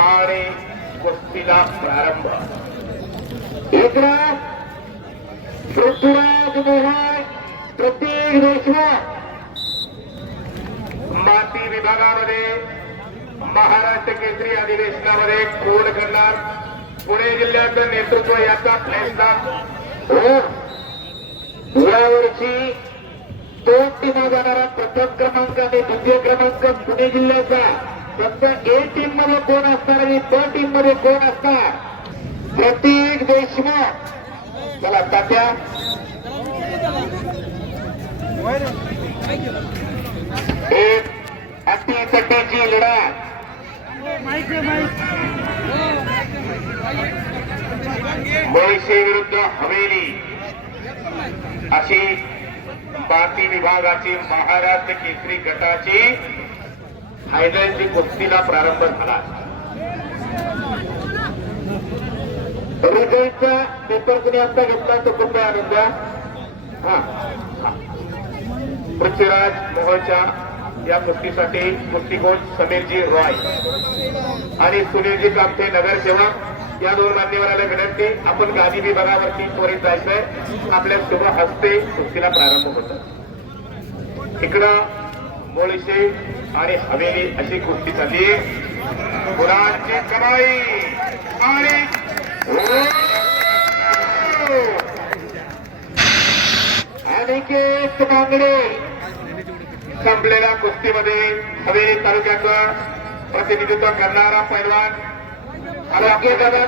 आणि कुस्तीला प्रारंभ. इकडे पृथ्वीराज मोहन प्रतीक देशमुख माती विभागामध्ये महाराष्ट्र केसरी अधिवेशनामध्ये कोण करणार पुणे जिल्ह्याचं नेतृत्व याचा प्रयत्न. यावर्षी 2 टीमा जाणारा प्रथम क्रमांक आणि द्वितीय क्रमांक पुणे जिल्ह्याचा. फक्त ए टीम मध्ये कोण असणार आणि ब टीम मध्ये कोण असणार? प्रतीक देशमुख. चला तात्या एक अटीतटीची लढत. मोहिशे विरुद्ध हवेली अशी माती विभागाची महाराष्ट्र केसरी गटाची फायनलची कुस्तीला प्रारंभ झाला. रिझल्टचा पेपर कुणी आता घेतला तो कृपया आणून द्या. पृथ्वीराज मोहनच्या या कुस्तीसाठी कुस्तीकोच समीरजी रॉय आणि सुनीलजी कामथे नगरसेवक या 2 मान्यवरांना विनंती. आपण गादी विभागावरती त्वरित जायचंय. आपल्या शुभ हस्ते कुस्तीला प्रारंभ होतो. इकडं मोळीशे आणि हवेली अशी कुस्ती झाली. गुणांची कमाई आणि अनिकेत बांगडे. संपलेल्या कुस्तीमध्ये हवेली तालुक्याचं प्रतिनिधित्व करणारा पैलवान आरोग्य दादा